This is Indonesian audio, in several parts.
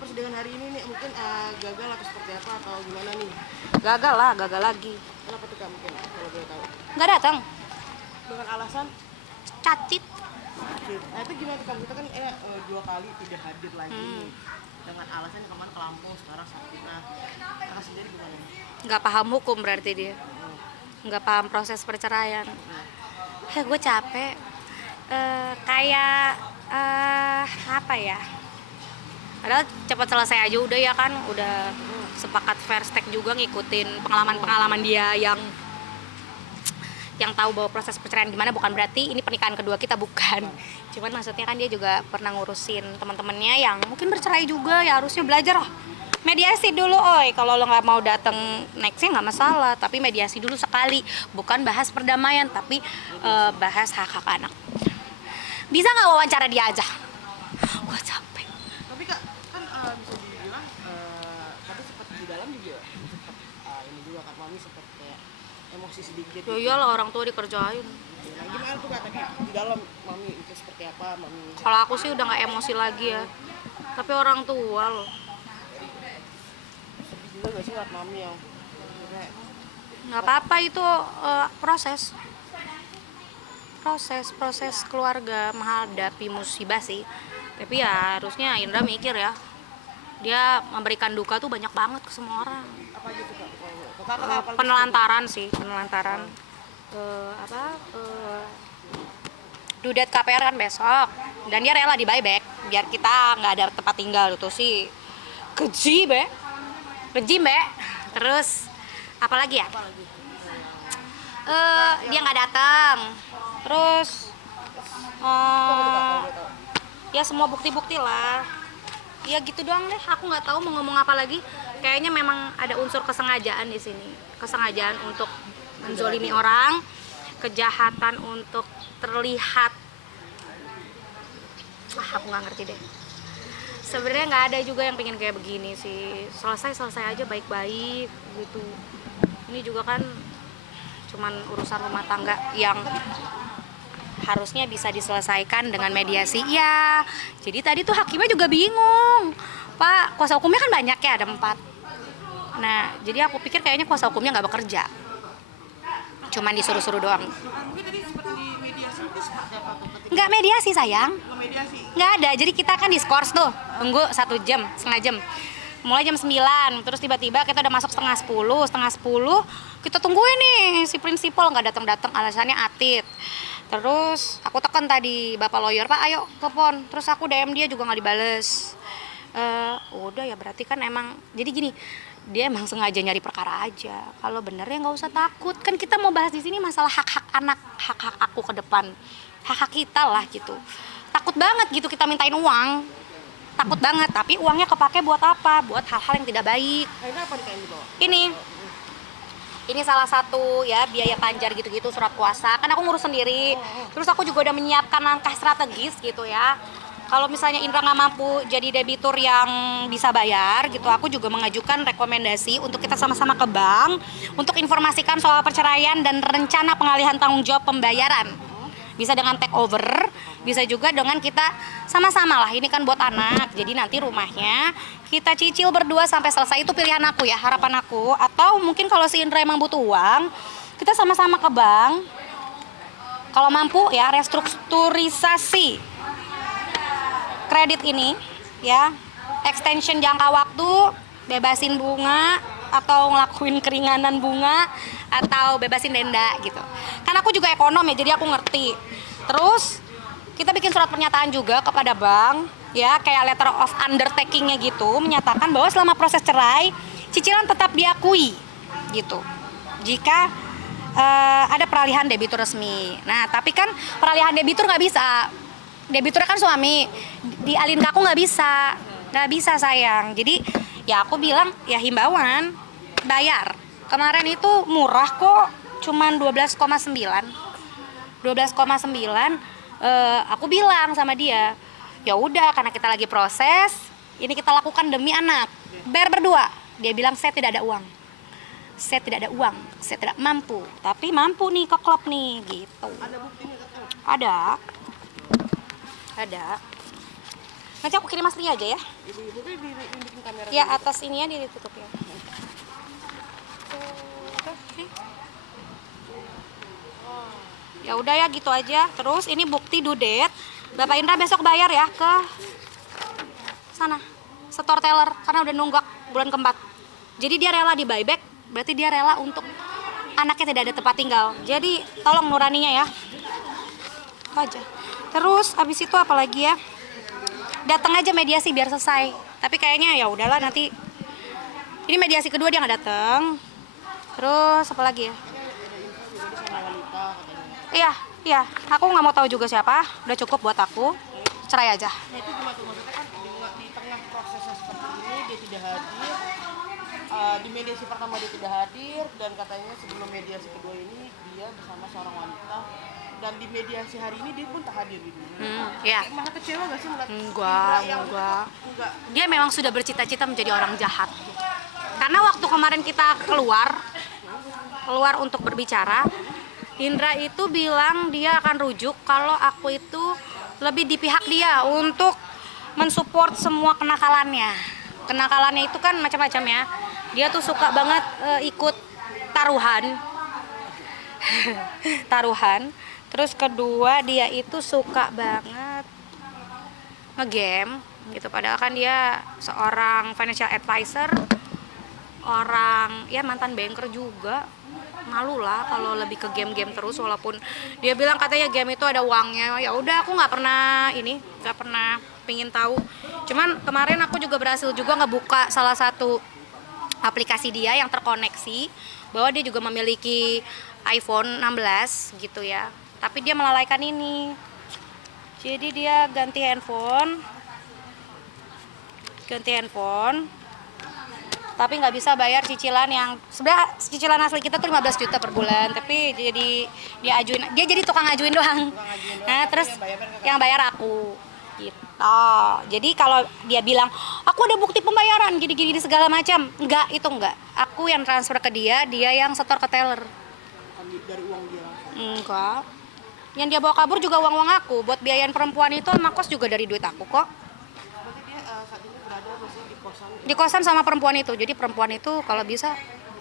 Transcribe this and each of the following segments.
persidangan hari ini nih mungkin gagal atau seperti apa atau gimana nih? Gagal lah, gagal lagi. Kenapa tuh Kak mungkin kalau boleh tahu? Nggak datang. Dengan alasan? Cacit. Nah itu gimana tuh Kak? Kita kan 2 kali tidak hadir lagi nih. Dengan alasan yang kemarin ke Lampung, sekarang sakit. Nah, Kakak sendiri gimana? Nggak paham hukum berarti dia. Nggak paham proses perceraian. Gue capek. Kayak apa ya? Padahal cepat selesai aja udah ya kan, udah sepakat fair stake juga ngikutin pengalaman-pengalaman dia yang tahu bahwa proses perceraian gimana. Bukan berarti ini pernikahan kedua kita, bukan. Cuman maksudnya kan dia juga pernah ngurusin teman-temannya yang mungkin bercerai juga, ya harusnya belajar lah. Mediasi dulu, oi. Kalau lo nggak mau datang nextnya nggak masalah, tapi mediasi dulu sekali. Bukan bahas perdamaian, tapi bahas hak-hak anak. Bisa nggak wawancara dia aja? Gue capek. Tapi Kak, kan bisa dibilang tapi sempat di dalam juga sempat ini juga Kak, Mami sempat kayak emosi sedikit. Ya iyalah, orang tua dikerjain. Nah, gimana tuh Kak, tapi di dalam Mami itu seperti apa Mami? Kalau aku sih udah nggak emosi lagi ya. Tapi orang tua loh. Sedih juga nggak sih liat Mami yang kayak Nggak apa-apa itu proses keluarga menghadapi musibah sih. Tapi ya harusnya Indra mikir ya, dia memberikan duka tuh banyak banget ke semua orang. apa gitu Kak? Kakak apa? Penelantaran dudet KPR kan besok, dan dia rela di buyback biar kita nggak ada tempat tinggal. Itu sih keji be. Terus apalagi ya? Dia nggak datang. Terus ya semua bukti-bukti lah. Ya gitu doang deh. Aku nggak tahu mau ngomong apa lagi. Kayaknya memang ada unsur kesengajaan di sini. Kesengajaan untuk menzolimi orang, kejahatan untuk terlihat. Aku nggak ngerti deh. Sebenarnya nggak ada juga yang pengen kayak begini sih. Selesai aja baik-baik gitu. Ini juga kan cuman urusan rumah tangga yang harusnya bisa diselesaikan dengan mediasi. Iya. Jadi tadi tuh hakimnya juga bingung. Pak, kuasa hukumnya kan banyak ya, ada 4. Nah, jadi aku pikir kayaknya kuasa hukumnya nggak bekerja. Cuman disuruh-suruh doang. Mungkin tadi sempat di mediasi itu seperti apa tuh? Nggak mediasi sayang. Mediasi. Nggak ada. Jadi kita kan diskors tuh. Tunggu 1 jam, setengah jam. Mulai jam 9, terus tiba-tiba kita udah masuk setengah 10, kita tungguin nih si prinsipal nggak datang-datang, alasannya atit. Terus aku tekan tadi bapak lawyer, Pak ayo telepon, terus aku DM dia juga nggak dibales. Udah ya berarti kan emang, jadi gini, dia emang sengaja nyari perkara aja. Kalau bener ya nggak usah takut, kan kita mau bahas di sini masalah hak-hak anak, hak-hak aku ke depan, hak-hak kita lah gitu. Takut banget gitu kita mintain uang. Takut banget, tapi uangnya kepake buat apa? Buat hal-hal yang tidak baik. Akhirnya apa nih dibawa? Ini salah satu ya biaya panjar gitu-gitu, surat kuasa. Kan aku ngurus sendiri. Terus aku juga udah menyiapkan langkah strategis gitu ya. Kalau misalnya Indra nggak mampu jadi debitur yang bisa bayar gitu, aku juga mengajukan rekomendasi untuk kita sama-sama ke bank untuk informasikan soal perceraian dan rencana pengalihan tanggung jawab pembayaran. Bisa dengan take over, bisa juga dengan kita sama-sama lah, ini kan buat anak, jadi nanti rumahnya kita cicil berdua sampai selesai. Itu pilihan aku ya, harapan aku. Atau mungkin kalau si Indra emang butuh uang, kita sama-sama ke bank, kalau mampu ya restrukturisasi kredit ini ya, extension jangka waktu, bebasin bunga, atau ngelakuin keringanan bunga, atau bebasin denda gitu. Kan aku juga ekonom ya, jadi aku ngerti. Terus kita bikin surat pernyataan juga kepada bank ya, kayak letter of undertaking-nya gitu, menyatakan bahwa selama proses cerai cicilan tetap diakui gitu. Jika ada peralihan debitur resmi. Nah, tapi kan peralihan debitur nggak bisa. Debiturnya kan suami, dialin ke aku nggak bisa sayang. Jadi ya aku bilang ya himbauan bayar. Kemarin itu murah kok, cuman 12,9. Aku bilang sama dia, ya udah karena kita lagi proses, ini kita lakukan demi anak. Bayar berdua. Dia bilang saya tidak ada uang. Saya tidak mampu. Tapi mampu nih ke klub nih gitu. Ada buktinya Kak? Ada. Nanti aku kirim aslinya aja ya. Ibu-ibu tuh bikin kamera Ya dulu. atas ininya ditutup ya. Ya udah ya gitu aja. Terus ini bukti dudet. Bapak Indra besok bayar ya ke sana store teller karena udah nunggak bulan keempat. Jadi dia rela di buyback, berarti dia rela untuk anaknya tidak ada tempat tinggal. Jadi tolong nuraninya ya. Apa aja. Terus abis itu apa lagi ya? Datang aja mediasi biar selesai. Tapi kayaknya ya udahlah nanti. Ini mediasi kedua dia nggak datang. Terus apa lagi ya? Jadi sama wanita katanya. Iya, iya. Aku nggak mau tahu juga siapa. Udah cukup buat aku. Cerai aja. Nah itu gimana tuh maksudnya kan di tengah prosesnya seperti ini dia tidak hadir. Di mediasi pertama dia tidak hadir dan katanya sebelum mediasi kedua ini dia bersama seorang wanita dan di mediasi hari ini dia pun tak hadir gitu. Iya. Kayak malah kecewa gak sih melihat Enggak, Indra yang enggak. enggak Dia memang sudah bercita-cita menjadi orang jahat. Karena waktu kemarin kita keluar untuk berbicara, Indra itu bilang dia akan rujuk kalau aku itu lebih di pihak dia untuk mensupport semua kenakalannya. Kenakalannya itu kan macam-macam ya. Dia tuh suka banget ikut taruhan. Taruhan. Terus kedua dia itu suka banget ngegame gitu. Padahal kan dia seorang financial advisor, orang ya mantan banker juga. Malu lah kalau lebih ke game-game terus, walaupun dia bilang katanya game itu ada uangnya. Ya udah, aku nggak pernah pingin tahu. Cuman kemarin aku juga berhasil juga ngebuka salah satu aplikasi dia yang terkoneksi, bahwa dia juga memiliki iPhone 16 gitu ya. Tapi dia melalaikan ini. Jadi dia ganti handphone, tapi nggak bisa bayar cicilan yang sebenarnya cicilan asli kita tuh 15 juta per bulan, tapi jadi dia jadi tukang ngajuin doang. Nah terus yang bayar aku gitu. Jadi kalau dia bilang aku ada bukti pembayaran gini-gini segala macam, enggak, aku yang transfer ke dia yang setor ke teller. dari uang dia langsung. Enggak, yang dia bawa kabur juga uang aku, buat biayain perempuan itu sama kos juga dari duit aku kok. Berarti dia saat ini berada masih di kosan. Di kosan sama perempuan itu. Jadi perempuan itu kalau bisa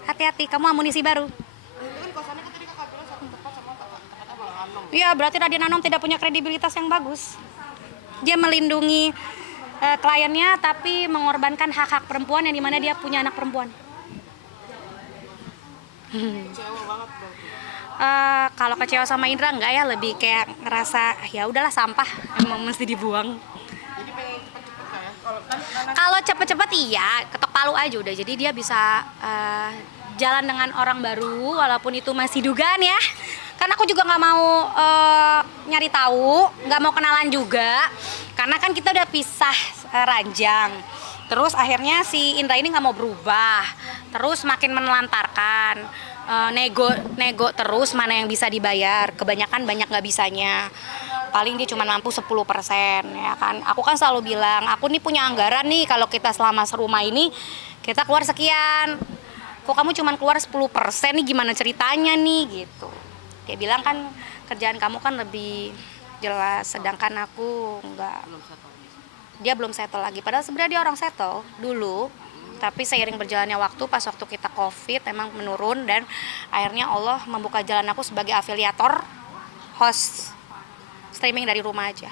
hati-hati, kamu amunisi baru. Itu kan kosannya kan tadi kakak bilang satu tempat sama tempatnya Bang Anom. Iya, berarti Raden Anom tidak punya kredibilitas yang bagus. Dia melindungi kliennya tapi mengorbankan hak-hak perempuan yang dimana dia punya anak perempuan. Kecewa banget berarti. Kalau kecewa sama Indra enggak ya, lebih kayak ngerasa ya udahlah sampah emang mesti dibuang. Jadi pengen cepet-cepet kayak kalau kan Kalau cepet-cepet iya, ketok palu aja udah. Jadi dia bisa jalan dengan orang baru walaupun itu masih dugaan ya. Karena aku juga nggak mau nyari tahu, nggak mau kenalan juga. Karena kan kita udah pisah ranjang. Terus akhirnya si Indra ini nggak mau berubah. Terus makin menelantarkan. Nego terus mana yang bisa dibayar. Kebanyakan banyak nggak bisanya. Paling dia cuma mampu 10% ya kan. Aku kan selalu bilang, aku nih punya anggaran nih kalau kita selama serumah ini kita keluar sekian. Kok kamu cuma keluar 10% nih, gimana ceritanya nih gitu. Dia bilang kan kerjaan kamu kan lebih jelas, sedangkan aku enggak. Dia belum settle lagi. Padahal sebenarnya dia orang settle dulu. Tapi seiring berjalannya waktu, pas waktu kita COVID emang menurun dan akhirnya Allah membuka jalan aku sebagai afiliator host streaming dari rumah aja.